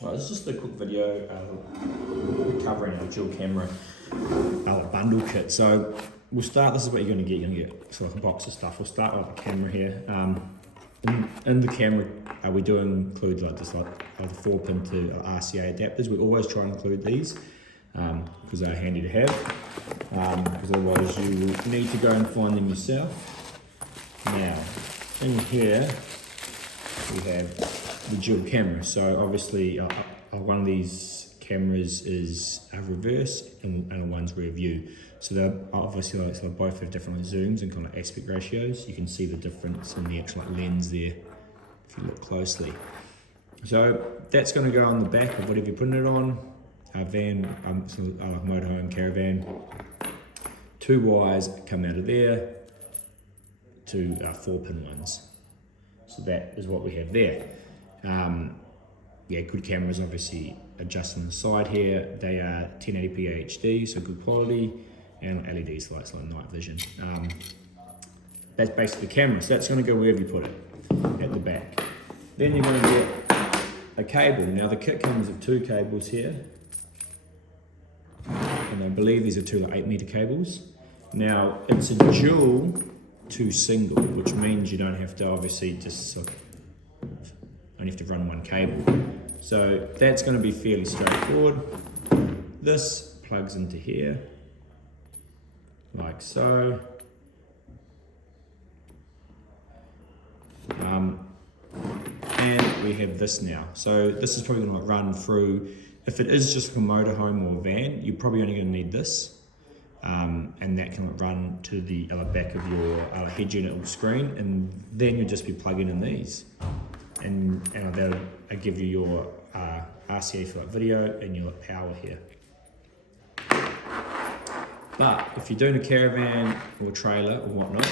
Well, it's just a quick video covering our dual camera bundle kit. So we'll start, this is what you're going to get. You're going to get sort of a box of stuff. We'll start with the camera here. In the camera, we do include like the 4-pin to RCA adapters. We always try and include these because they're handy to have. Because otherwise you will need to go and find them yourself. Now, in here we have the dual camera. So obviously one of these cameras is a reverse and one's rear view. So they're obviously they both have different zooms and kind of aspect ratios. You can see the difference in the actual lens there if you look closely. So that's going to go on the back of whatever you're putting it on. A van, motorhome, caravan. 2 wires come out of there, 2 4-pin ones. So that is what we have there. Yeah, good cameras, obviously adjust on the side here. They are 1080p HD, so good quality, and LED lights like night vision. That's basically the camera, so that's going to go wherever you put it, at the back. Then you're going to get a cable. Now the kit comes with 2 cables here, and I believe these are 2 8-meter cables. Now it's a dual to single, which means you don't have to obviously just only have to run 1 cable. So that's going to be fairly straightforward. This plugs into here, like so. And we have this now. So this is probably going to run through, if it is just for motorhome or van, you're probably only going to need this. And that can run to the back of your head unit or screen, and then you'll just be plugging in these. And they'll give you your RCA for video and your power here. But if you're doing a caravan or trailer or whatnot,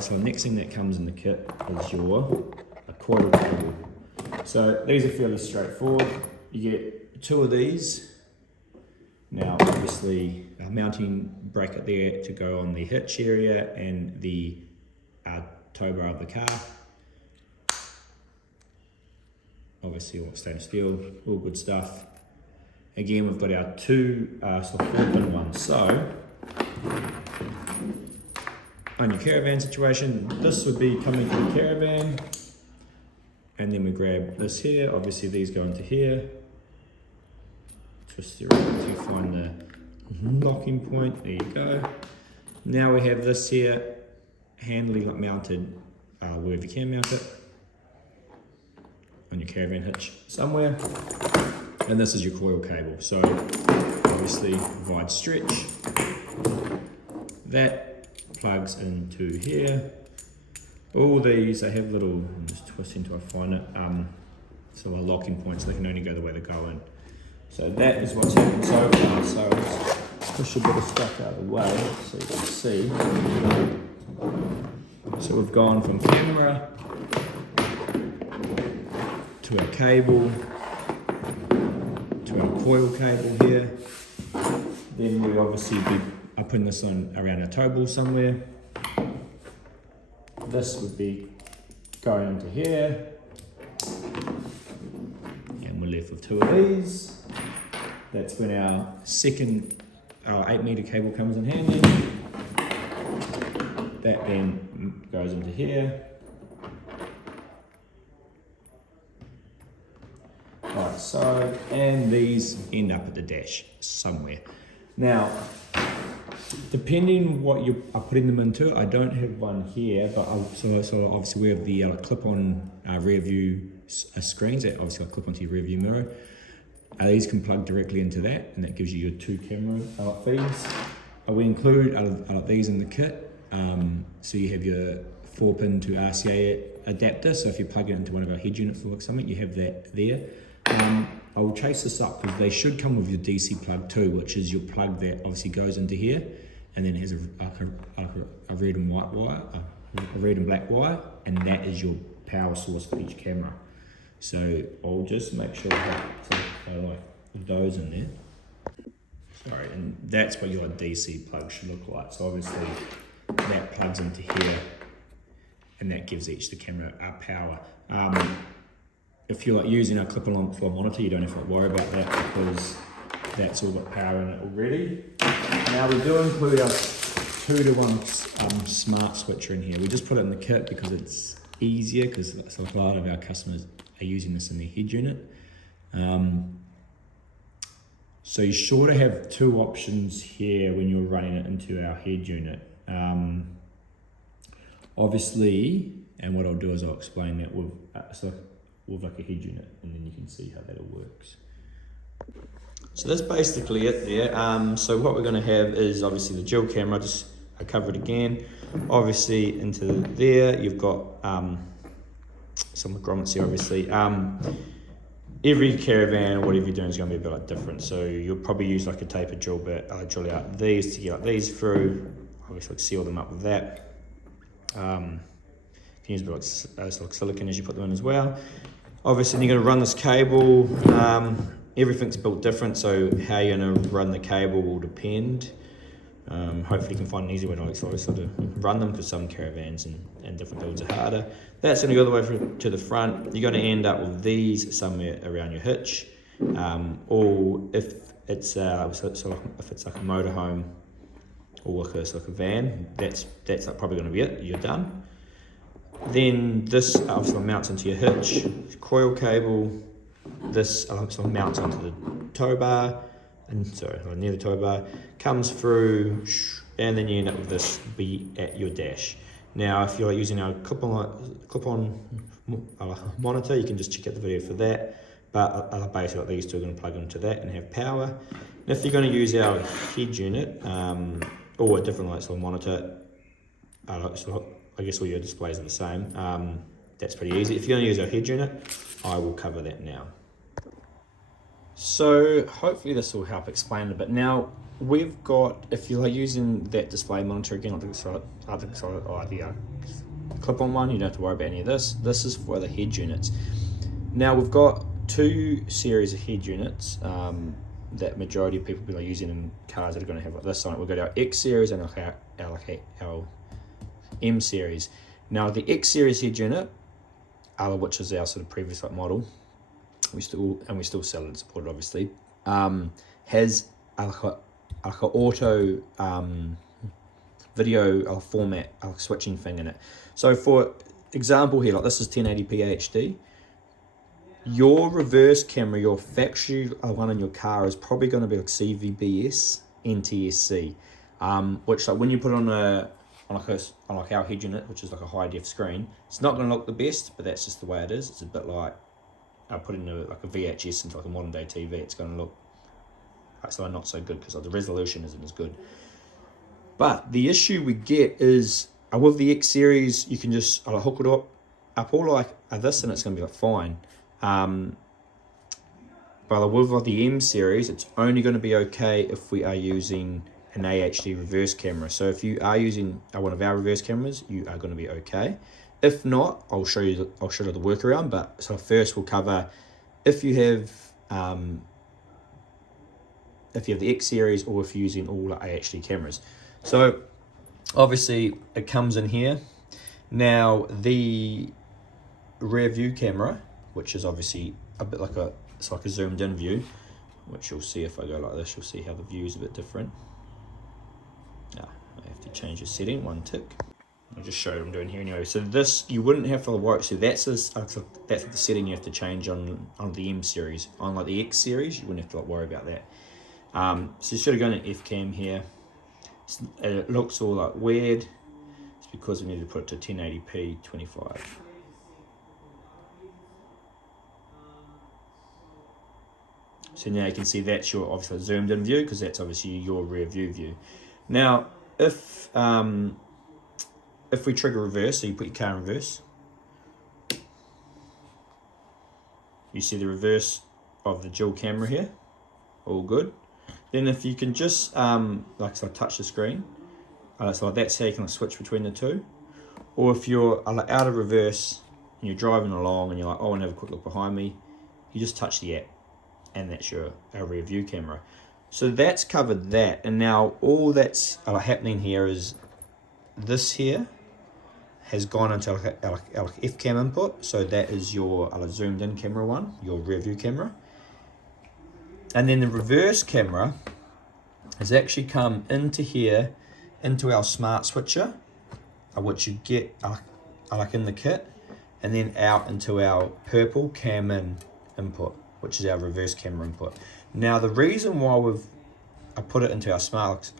so the next thing that comes in the kit is your coil cable. So these are fairly straightforward. You get 2 of these. Now obviously a mounting bracket there to go on the hitch area and the tow bar of the car. Obviously all stainless steel, all good stuff. Again, we've got our 2 sort of 4-pin ones. So on your caravan situation, this would be coming to the caravan, and then we grab this here. Obviously these go into here. Twist it around to find the locking point. There you go. Now we have this here, handily mounted wherever you can mount it on your caravan hitch somewhere. And this is your coil cable. So obviously wide stretch. That plugs into here. All these, they have little, I'm just twisting until I find it, so a locking point, so they can only go the way they're going. So that is what's happened so far. So let's push a bit of stuff out of the way so you can see. So we've gone from camera to our cable to our coil cable here. Then we obviously be putting this on around our tow ball somewhere. This would be going into here. And we're left with 2 of these. That's when our second 8-meter cable comes in handy. That then goes into here. Alright, so, and these end up at the dash somewhere. Now, depending what you are putting them into, I don't have one here, but so obviously we have the clip-on rear view screens that obviously clip onto your rear view mirror. These can plug directly into that, and that gives you your 2 camera feeds. We include these in the kit, so you have your 4-pin to RCA adapter. So if you plug it into one of our head units or something, you have that there. I will chase this up because they should come with your DC plug too, which is your plug that obviously goes into here, and then has a red and white wire, a red and black wire, and that is your power source for each camera. So I'll just make sure I have like those in there. Sorry, and that's what your DC plug should look like. So obviously that plugs into here, and that gives each the camera power. if you're like using a clip-on floor monitor, you don't have to worry about that because that's all got power in it already. Now we do include our 2-to-1 smart switcher in here. We just put it in the kit because it's easier, because a lot of our customers are using this in their head unit. So you're sure to have 2 options here when you're running it into our head unit. Obviously, and what I'll do is I'll explain that with like a head unit, and then you can see how that all works. So that's basically it there. So what we're going to have is obviously the dual camera, just I cover it again. Obviously into there you've got some grommets here obviously. Every caravan or whatever you're doing is going to be a bit like different. So you'll probably use like a tapered drill bit, drill out these to get like these through. Obviously seal them up with that. You can use a bit like silicone as you put them in as well. Obviously you're going to run this cable. Everything's built different, so how you're going to run the cable will depend. Hopefully you can find an easy way to sort of run them, because some caravans and different builds are harder. That's going to go all the way to the front. You're going to end up with these somewhere around your hitch, or if it's like a motorhome or like a van, that's probably going to be it. You're done. Then this obviously mounts into your hitch, coil cable. This mounts onto the tow bar, near the tow bar, comes through, and then you end up with this be at your dash. Now, if you're using our clip-on monitor, you can just check out the video for that. But basically, like these two are going to plug into that and have power. And if you're going to use our head unit or a different sort of monitor, I guess all your displays are the same. That's pretty easy. If you're going to use our head unit, I will cover that now. So hopefully this will help explain a bit. Now we've got, if you're using that display monitor again, the clip-on one, you don't have to worry about any of this. This is for the head units. Now we've got 2 series of head units that majority of people will be using in cars that are going to have like this on it. We've got our X series and our M series. Now the X series head unit, which is our sort of previous model, we still sell it and support it obviously, has a auto video format switching thing in it. So for example here, like this is 1080p HD. Your reverse camera, your factory one in your car, is probably going to be like CVBS NTSC, which like when you put it on our head unit, which is like a high def screen, it's not going to look the best, but that's just the way it is. It's a bit like putting like a VHS into like a modern day TV. It's going to look actually not so good because the resolution isn't as good. But the issue we get is with the X series, you can just hook it up all like this, and it's going to be like fine. But with the M series, it's only going to be okay if we are using an AHD reverse camera. So if you are using one of our reverse cameras, you are going to be okay. If not, I'll show you the workaround. But so first we'll cover if you have the X series or if you're using all AHD cameras. So obviously it comes in here. Now the rear view camera, which is obviously a bit like it's like a zoomed in view, which you'll see if I go like this, you'll see how the view is a bit different. I have to change the setting, 1 tick. I'll just show you what I'm doing here anyway. So this, you wouldn't have to worry. So that's the setting you have to change on the M series. On like the X series, you wouldn't have to worry about that. So you should have gone to F-cam here. It looks all like weird. It's because we need to put it to 1080p 25. So now you can see that's your obviously zoomed in view, because that's obviously your rear view. Now, if we trigger reverse, so you put your car in reverse, you see the reverse of the dual camera here, all good. Then if you can just touch the screen, so that's how you can switch between the two. Or if you're out of reverse and you're driving along and you're like, oh, I want to have a quick look behind me, you just touch the app, and that's our rear view camera. So that's covered that, and now all that's happening here is this here has gone into our F-cam input. So that is your zoomed in camera one, your rear view camera. And then the reverse camera has actually come into here, into our smart switcher, which you get like in the kit, and then out into our purple cam in input, which is our reverse camera input. Now the reason why I put it into our smart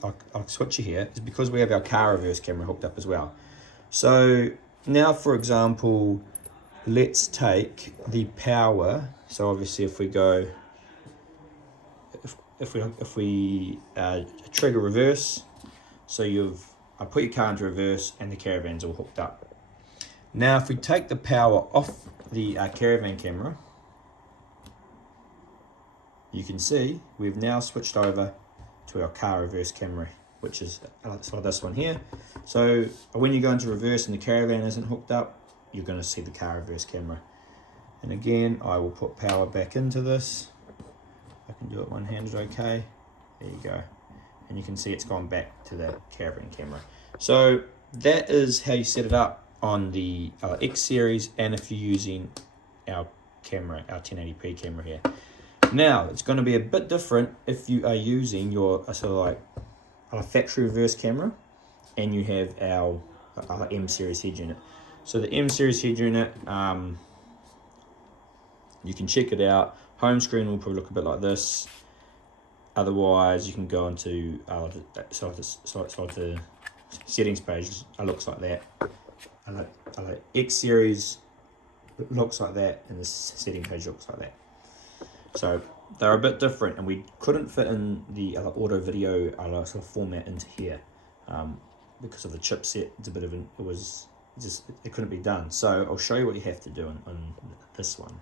switcher here is because we have our car reverse camera hooked up as well. So now, for example, let's take the power. So obviously if we go, if we trigger reverse, so I put your car into reverse and the caravan's all hooked up. Now if we take the power off the caravan camera, you can see we've now switched over to our car reverse camera, which is like this one here. So when you go into reverse and the caravan isn't hooked up, you're going to see the car reverse camera. And again, I will put power back into this. I can do it one-handed, okay. There you go. And you can see it's gone back to the caravan camera. So that is how you set it up on the X series, and if you're using our camera, our 1080p camera here. Now, it's going to be a bit different if you are using your a factory reverse camera and you have our M series head unit. So the M series head unit, you can check it out. Home screen will probably look a bit like this. Otherwise, you can go into the settings page. It looks like that. X series looks like that, and the setting page looks like that. So they're a bit different, and we couldn't fit in the auto video format into here because of the chipset. It's a bit of it couldn't be done. So I'll show you what you have to do on this one.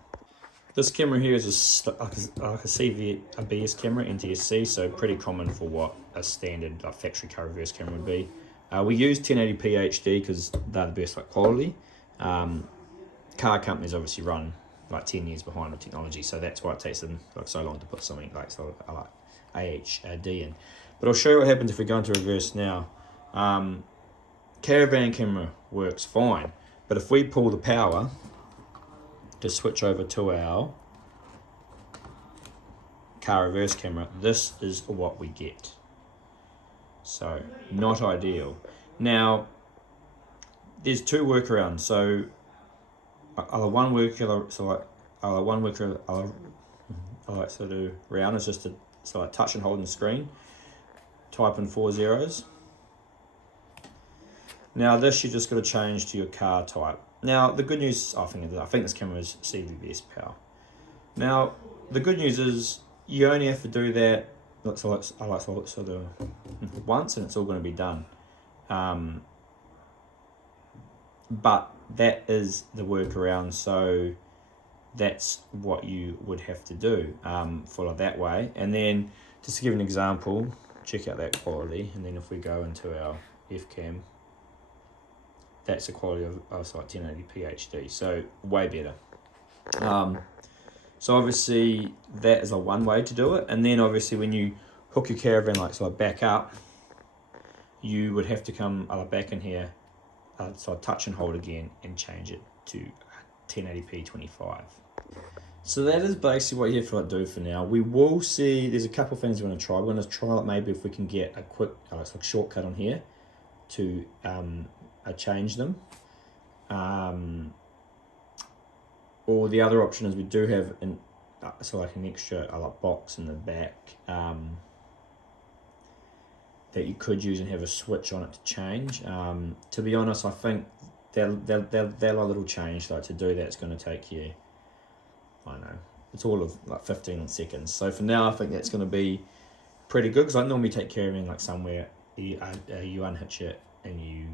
This camera here is like a CVBS camera, NTSC, so pretty common for what a standard factory car reverse camera would be. We use 1080p HD because they're the best quality. Car companies obviously run like 10 years behind with technology, so that's why it takes them so long to put something like AHD in. But I'll show you what happens if we go into reverse now. Caravan camera works fine, but if we pull the power to switch over to our car reverse camera, this is what we get. So not ideal. Now there's two workarounds. So one workaround I like to do around is just to touch and hold on the screen, type in 4 zeros. Now this you just got to change to your car type. Now the good news, I think this camera is CVBS power. Now the good news is you only have to do that once, and it's all going to be done. But that is the workaround, so that's what you would have to do. Follow that way, and then just to give an example, check out that quality, and then if we go into our F-cam, that's the quality of 1080p HD, so way better. So obviously that is one way to do it, and then obviously when you hook your caravan back up, you would have to come back in here, touch and hold again and change it to 1080p 25. So that is basically what you have to do for now. We will see, there's a couple of things we're going to try. We're going to try maybe if we can get a quick shortcut on here to change them. Or the other option is we do have an extra box in the back that you could use and have a switch on it to change. To be honest, I think that little change to do that is going to take you, I don't know, it's all of 15 seconds. So for now, I think that's going to be pretty good, because I normally take caravan somewhere, you unhitch it and you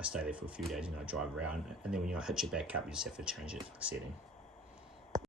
stay there for a few days, drive around, and then when you hitch it back up, you just have to change it setting.